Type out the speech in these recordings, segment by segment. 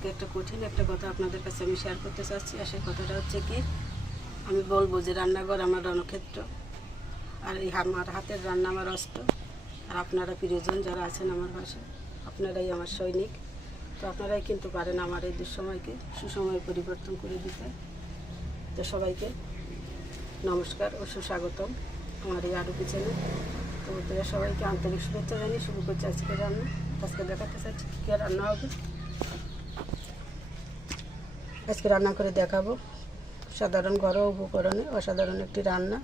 আজকে একটা কঠিন একটা কথা আপনাদের কাছে আমি শেয়ার করতে চাচ্ছি। আর সেই কথাটা হচ্ছে কি, আমি বলবো যে রান্নাঘর আমার রণক্ষেত্র, আর এই আমার হাতের রান্না আমার অস্ত্র। আর আপনারা প্রিয়জন যারা আছেন আমার পাশে, আপনারাই আমার সৈনিক। তো আপনারাই কিন্তু পারেন আমার এই দুঃসময়কে সুসময়ে পরিবর্তন করে দিতে। তো সবাইকে নমস্কার ও সুস্বাগতম আমার এই আরও কিচেনে। তো বন্ধুরা, সবাইকে আন্তরিক শুভেচ্ছা জানিয়ে শুরু করছি আজকে রান্না। আজকে দেখাতে চাচ্ছি কী রান্না হবে। আজকে রান্না করে দেখাবো সাধারণ ঘরোয়া উপকরণে অসাধারণ একটি রান্না।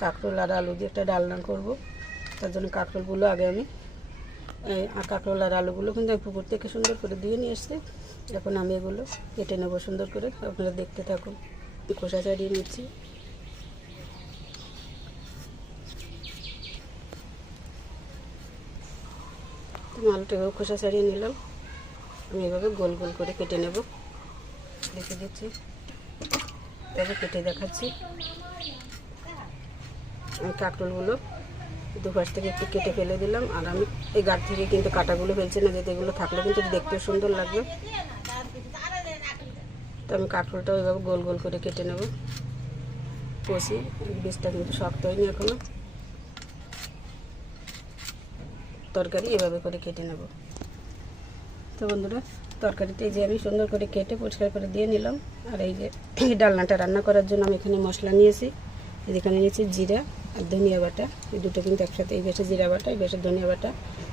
কাঁকরোল আর আলু দিয়ে একটা ডালনা করব। তার জন্য কাঁকরোলগুলো আগে আমি কাঁকরোল আর আলুগুলো কিন্তু আমি পুকুর থেকে সুন্দর করে দিয়ে নিয়ে এসেছি। এখন আমি এগুলো কেটে নেবো সুন্দর করে। আপনারা দেখতে থাকুন। খোসা ছাড়িয়ে নিচ্ছি। আলুটা এভাবে খোসা ছাড়িয়ে নিলাম। আমি এভাবে গোল গোল করে কেটে নেব। দেখে দিচ্ছি, এভাবে কেটে দেখাচ্ছি। আমি কাঁকরোলগুলো দুপাশ থেকে একটু কেটে ফেলে দিলাম। আর আমি এই গাছ থেকে কিন্তু কাঁটাগুলো ফেলছি না, যাতে এগুলো থাকলে কিন্তু দেখতে সুন্দর লাগবে। তো আমি কাঁকরোলটা ওইভাবে গোল গোল করে কেটে নেব। কষি, বীজটা কিন্তু শক্ত হয়নি এখনো। তরকারি এভাবে করে কেটে নেব। তো বন্ধুরা, তরকারিতে এই যে আমি সুন্দর করে কেটে পরিষ্কার করে দিয়ে নিলাম। আর এই যে ডালনাটা রান্না করার জন্য আমি এখানে মশলা নিয়েছি। এখানে নিয়েছি জিরা আর ধনিয়া বাটা, এই দুটো কিন্তু একসাথে। এই বেশি জিরা বাটা, এই বেশি ধনিয়া বাটা,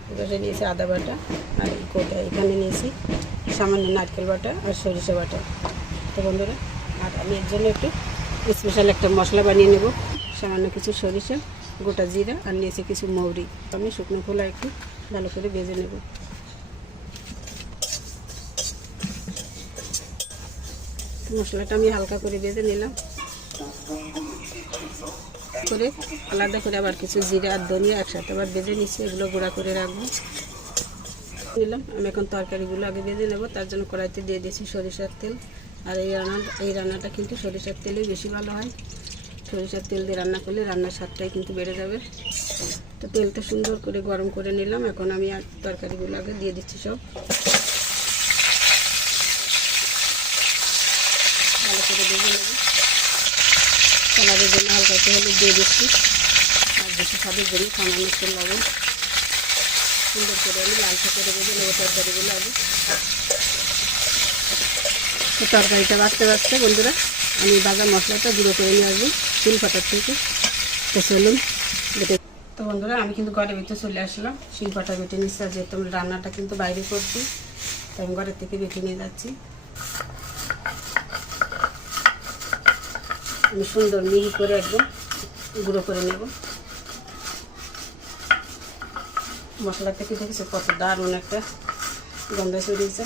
এই বেশি নিয়েছি আদা বাটা। আর এখানে নিয়েছি সামান্য নারকেল বাটা আর সরিষা বাটা। তো বন্ধুরা, আর আমি এর জন্য একটু স্পেশাল একটা মশলা বানিয়ে নেব। সামান্য কিছু সরিষা, গোটা জিরা আর নিয়েছি কিছু মৌরি। আমি শুকনো খোলা একটু ভালো করে ভেজে নেব। মশলাটা আমি হালকা করে ভেজে নিলাম। করে আলাদা করে আবার কিছু জিরা আর ধনিয়া একসাথে আবার ভেজে নিচ্ছি। এগুলো গুঁড়া করে রাখবো। নিলাম আমি এখন তরকারিগুলো আগে ভেজে নেব। তার জন্য কড়াইতে দিয়ে দিয়েছি সরিষার তেল। আর এই রান্নাটা কিন্তু সরিষার তেলেই বেশি ভালো হয়। সরিষার তেল দিয়ে রান্না করলে রান্নার স্বাদটাই কিন্তু বেড়ে যাবে। তো তেলটা সুন্দর করে গরম করে নিলাম। এখন আমি আর তরকারিগুলো আগে দিয়ে দিচ্ছি সব। ভালো করে ভেজে নেব। কালারের জন্য হালকা একটু হলুদ দিয়ে দিচ্ছি। আর বেশি স্বাদের জন্য সামান্য একটু লবণ। সুন্দর করে আমি লালচে করে ভেজে নেবো তরকারিগুলো আগে। তো তরকারিটা বাঁচতে বাঁচতে বন্ধুরা, আমি ভাজা মশলাটা গুঁড়ো করে নিয়ে আসবো শিলপাটার থেকে। তো চলুন বেটে। তো বন্ধুরা, আমি কিন্তু ঘরের ভিতরে চলে আসলাম। শিলপাটা বেটে নিচ্ছি। আর যেহেতু আমি রান্নাটা কিন্তু বাইরে করছি, তো আমি ঘরের থেকে বেটে নিয়ে যাচ্ছি। আমি সুন্দর মিহি করে একদম গুঁড়ো করে নেব। মশলা থেকে দেখেছি কত দারুণ একটা গন্ধ ছড়িয়েছে।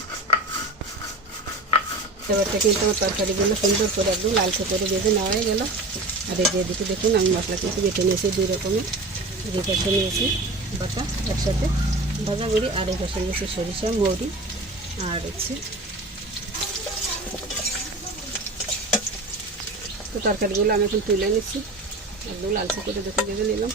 এবারটা কিন্তু আমার তরকারিগুলো সুন্দর করে একদম লালচে করে ভেজে নেওয়া হয়ে গেল। আর এই যে এদিকে দেখুন, আমি মশলা কিন্তু বেটে নিয়েছি দুই রকমের। এই পাশে নিয়েছি বাটা একসাথে ভাজা করি, আর এই পাশে নিয়েছি সরিষা মৌরি আর হচ্ছে। তো তরকারিগুলো আমি এখন তুলে নিচ্ছি। একদম লালচে করে দেখে ভেজে নিলাম।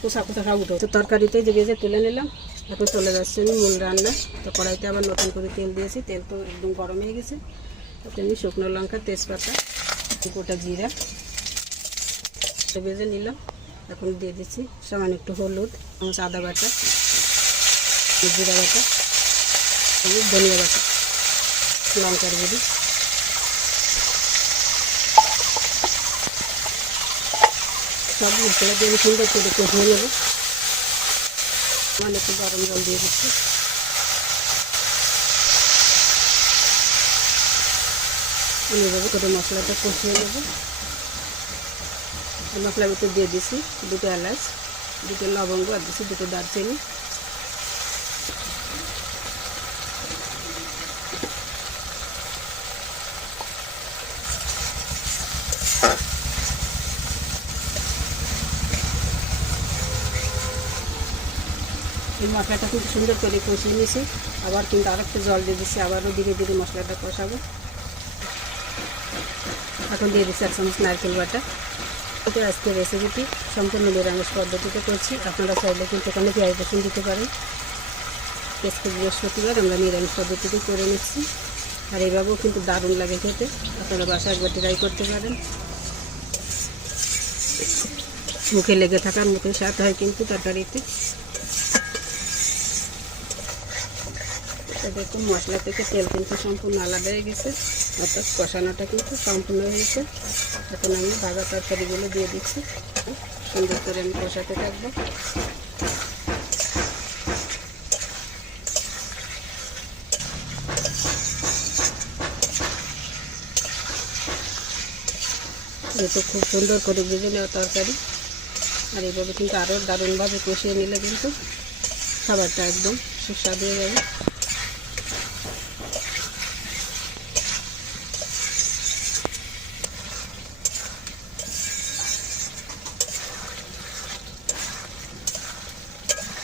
কোষা কোষা সব উঠো। তো তরকারিতে যে ভেজে তুলে নিলাম। এখন চলে যাচ্ছে আমি মূল রান্না। তো কড়াইতে আবার নতুন করে তেল দিয়েছি। তেল তো একদম গরম হয়ে গেছে। তাতে আমি শুকনো লঙ্কা, তেজপাতা, গোটা জিরা ভেজে নিলাম। এখন দিয়ে দিচ্ছি সামান্য একটু হলুদ, আদা বাটা, জিরা বাটা, ধনিয়া বাটা, লঙ্কার গুঁড়ি। সব মশলা দিয়ে আমি সুন্দর করে কষিয়ে নেব। মানে একটু গরম জল দিয়ে দিচ্ছি। আমি এভাবে করে মশলাটা কষিয়ে নেব। মশলার ভিতরে দিয়ে দিচ্ছি দুটো এলাচ, দুটো লবঙ্গ আর দিচ্ছি দুটো দারচিনি। এই মশলাটা খুব সুন্দর করে কষিয়ে নিয়েছি। আবার কিন্তু আরেকটু জল দিয়ে দিচ্ছি। আবারও ধীরে ধীরে মশলাটা কষাবো। এখন দিয়ে দিচ্ছি 1 চামচ নারকেল বাটা। এটা আজকের রেসিপিটি সম্পূর্ণ নিরামিষ পদ্ধতিতে করছি। আপনারা চাইলে কিন্তু এখানে পেঁয়াজ রসুন দিতে পারেন। আজকে বৃহস্পতিবার আমরা নিরামিষ পদ্ধতিতে করে নিচ্ছি। আর এইভাবেও কিন্তু দারুণ লাগে খেতে, আপনারা বাসায় একবার ট্রাই করতে পারেন। মুখে লেগে থাকার মতো স্বাদ হয় কিন্তু তরকারিতে। দেখুন মশলা থেকে তেল কিন্তু সম্পূর্ণ আলাদা হয়ে গেছে, অর্থাৎ কষানোটা কিন্তু সম্পূর্ণ হয়ে গেছে। এখন আমি ভাজা তরকারিগুলো দিয়ে দিচ্ছি, সুন্দর করে আমি কষাতে থাকবো। যেহেতু খুব সুন্দর করে ভেজে নেওয়া তরকারি, আর এইভাবে কিন্তু আরও দারুণভাবে কষিয়ে নিলে কিন্তু খাবারটা একদম সুস্বাদু হয়ে যাবে।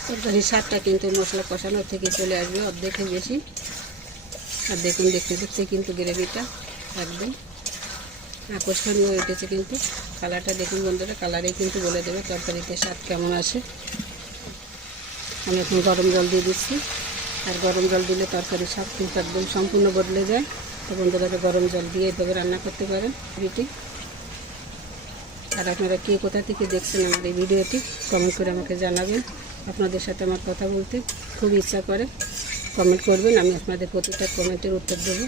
তরকারির স্বাদটা কিন্তু মশলা কষানোর থেকে চলে আসবে অর্ধেকের বেশি। আর দেখুন দেখতে দেখতে কিন্তু গ্রেভিটা একদম আকর্ষণীয় হয়ে উঠেছে। কিন্তু কালারটা দেখুন বন্ধুরা, কালারেই কিন্তু বলে দেবে তরকারিতে স্বাদ কেমন আসে। আমি এখন গরম জল দিয়ে দিচ্ছি, আর গরম জল দিলে তরকারির স্বাদ কিন্তু একদম সম্পূর্ণ বদলে যায়। তো বন্ধুরা গরম জল দিয়ে এভাবে রান্না করতে পারেন ভিডিওটি। আর আপনারা কে কোথা থেকে দেখছেন আমার এই ভিডিওটি কমেন্ট করে আমাকে জানাবেন। আপনাদের সাথে আমার কথা বলতে খুব ইচ্ছা করে, কমেন্ট করবেন, আমি আপনাদের প্রতিটা কমেন্টের উত্তর দেবো।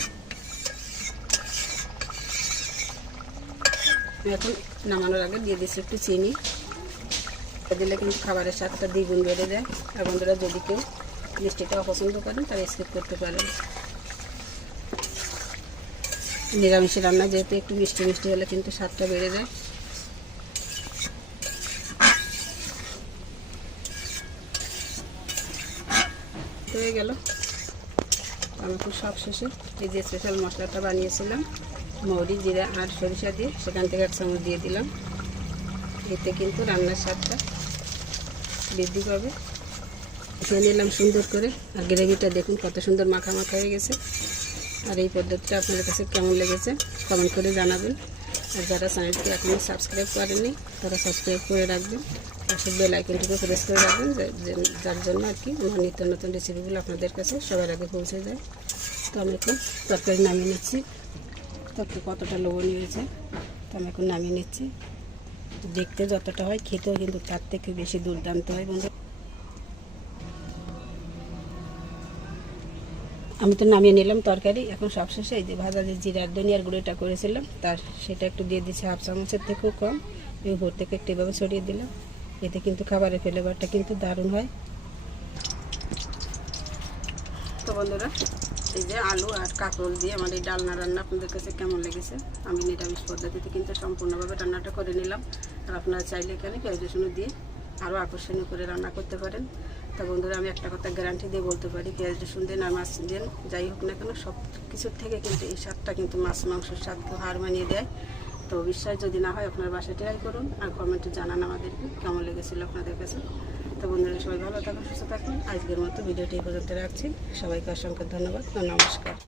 এখন নামানোর আগে দিয়ে দিচ্ছি একটু চিনি, দিলে কিন্তু খাবারের স্বাদটা দ্বিগুণ বেড়ে যায়। আর বন্ধুরা যদি কেউ মিষ্টিটা অপছন্দ করেন তারা স্কিপ করতে পারেন। নিরামিষের রান্না যেহেতু একটু মিষ্টি মিষ্টি হলে কিন্তু স্বাদটা বেড়ে যায়। হয়ে গেল। আমি খুব সব শেষে এই যে স্পেশাল মশলাটা বানিয়েছিলাম মৌরি, জিরা আর সরিষা দিয়ে, সেখান থেকে 1 চামচ দিয়ে দিলাম। এতে কিন্তু রান্নার স্বাদটা বৃদ্ধি পাবে। খেয়ে নিলাম সুন্দর করে। আর গ্রেভিটা দেখুন কত সুন্দর মাখা মাখা হয়ে গেছে। আর এই পদ্ধতিটা আপনাদের কাছে কেমন লেগেছে কমেন্ট করে জানাবেন। আর যারা চ্যানেলটি এখনও সাবস্ক্রাইব করেননি তারা সাবস্ক্রাইব করে রাখবেন, পাশের বেল আইকনটিকে প্রেস করে রাখবেন, যার জন্য আর কি আমার নিত্য নতুন রেসিপিগুলো আপনাদের কাছে সবার আগে পৌঁছে যায়। তো আমি এখন তরকারি নামিয়ে নিচ্ছি। তরকারি কতটা লবণীয় হয়েছে, তো আমি এখন নামিয়ে নিচ্ছি। দেখতে যতটা হয় খেতেও কিন্তু তার থেকে বেশি দুর্দান্ত হয় বন্ধু। আমি তো নামিয়ে নিলাম তরকারি। এখন সবশেষে এই যে ভাজা যে জিরার ধনিয়ার গুঁড়োটা করেছিলাম সেটা একটু দিয়ে দিচ্ছি, 1/2 চামচের থেকেও কম। এই উপর থেকে একটু এভাবে ছড়িয়ে দিলাম। এতে কিন্তু খাবারের ফ্লেভারটা কিন্তু দারুণ হয়। তো বন্ধুরা এই যে আলু আর কাঁকরোল দিয়ে আমার এই ডালনা রান্না আপনাদের কাছে কেমন লেগেছে? আমি নিরামিষ পদ্ধতিতে কিন্তু সম্পূর্ণভাবে রান্নাটা করে নিলাম। আর আপনারা চাইলে এখানে পেঁয়াজ রসুন দিয়ে আরও আকর্ষণীয় করে রান্না করতে পারেন। তো বন্ধুরা আমি একটা কথা গ্যারান্টি দিয়ে বলতে পারি, পেঁয়াজ রসুন দেন আর মাছ দেন যাই হোক না কেন, সব কিছুর থেকে কিন্তু এই স্বাদটা কিন্তু মাছ মাংসের স্বাদকে হার মানিয়ে দেয়। তো বিশ্বাস যদি না হয় আপনার বাসায় ট্রাই করুন আর কমেন্টে জানান আমাদেরকে কেমন লেগেছিলো আপনাদের কাছে। তো বন্ধুরা সবাই ভালো থাকুন, সুস্থ থাকুন। আজকের মতো ভিডিওটি এই পর্যন্ত রাখছি। সবাইকে অসংখ্য ধন্যবাদ ও নমস্কার।